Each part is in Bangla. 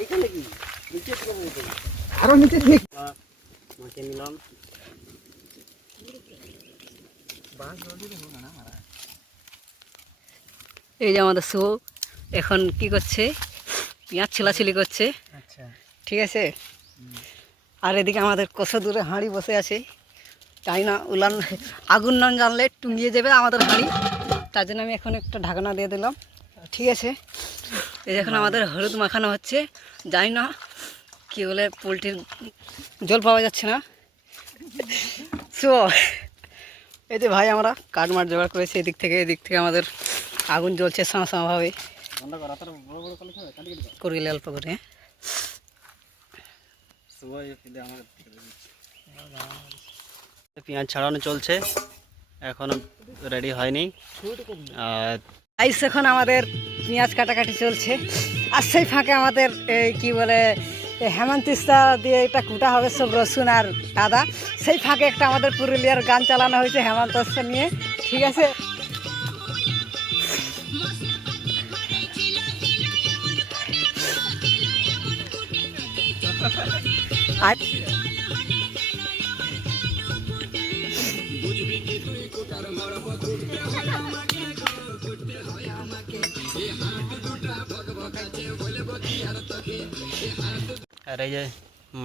এইখানে কি নিচে থেকে বলতে আরো নিচে ঠিক মাকে নিলাম। এই যে আমাদের শুভ এখন কি করছে, পেঁয়াজ ছিলাছিলি করছে। আচ্ছা ঠিক আছে, আর এদিকে আমাদের কত দূরে হাঁড়ি বসে আছে, তাই না উলান আগুন না জানলে টুঙ্গিয়ে যাবে আমাদের হাঁড়ি, তার জন্য আমি এখন একটা ঢাকনা দিয়ে দিলাম। ঠিক আছে, এই এখন আমাদের হলুদ মাখানো হচ্ছে, জানি না কি বলে পোলট্রির জল পাওয়া যাচ্ছে না। সো এই যে ভাই আমরা কাঠমাট জোগাড় করেছি, এদিক থেকে আমাদের আগুন জ্বলছে সাঁভাবে করে গেলে অল্প করে। পেঁয়াজ ছাড়ানো চলছে, এখনো রেডি হয়নি। আর আইস এখন আমাদের পেঁয়াজ কাটাকাটি চলছে, আর সেই ফাঁকে আমাদের এই কি বলে হেমন্তিস্তা দিয়ে এটা কুটা হবে সব রসুন আর আদা। সেই ফাঁকে একটা আমাদের পুরুলিয়ার গান চালানো হয়েছে হেমন্তস্তা নিয়ে। ঠিক আছে, আর আর এই যে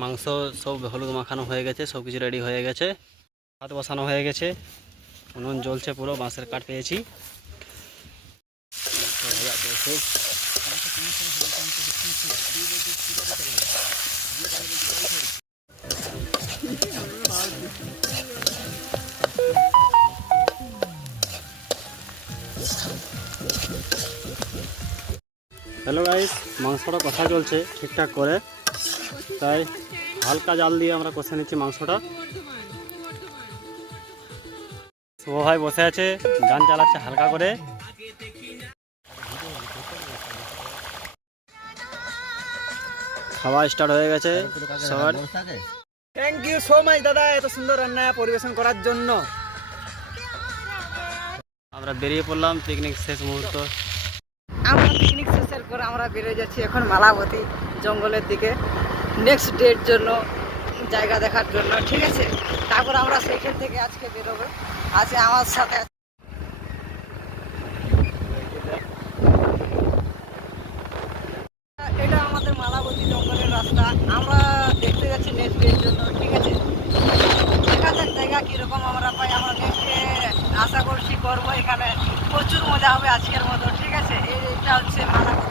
মাংস সব হলুদ মাখানো হয়ে গেছে, সব কিছু রেডি হয়ে গেছে, ভাত বসানো হয়ে গেছে, উনুন জ্বলছে, পুরো বাঁশের কাঠ পেয়েছি। হ্যালো গাইস, মাংসটা কষা চলছে ঠিকঠাক করে, তাই হালকা জাল দিয়ে আমরা কষে নিচ্ছি মাংসটা। শুভ ভাই বসে আছে, গান চালাচ্ছে হালকা করে। খাওয়া স্টার্ট হয়ে গেছে সবার। থ্যাংক ইউ সো মাচ দাদা এত সুন্দর রান্না পরিবেশন করার জন্য। আমরা বেরিয়ে পড়লাম পিকনিক শেষ মুহূর্ত। আমরা পিকনিক শেষের পর আমরা বেরিয়ে যাচ্ছি এখন মালাবতী জঙ্গলের দিকে, নেক্সট ডের জন্য, জায়গা দেখার জন্য। ঠিক আছে, তারপর আমরা সেইখান থেকে আজকে বেরোবো। আজকে আমার সাথে এটা আমাদের মালাবতী জঙ্গলের রাস্তা, আমরা দেখতে যাচ্ছি নেক্সট ডের জন্য। ঠিক আছে, দেখা যাক জায়গা কীরকম আমরা পাই, আমরা নেক্সট আশা করছি করবো। এখানে প্রচুর মজা হবে আজকের মতো। ঠিক আছে, এইটা হচ্ছে মালাবতী।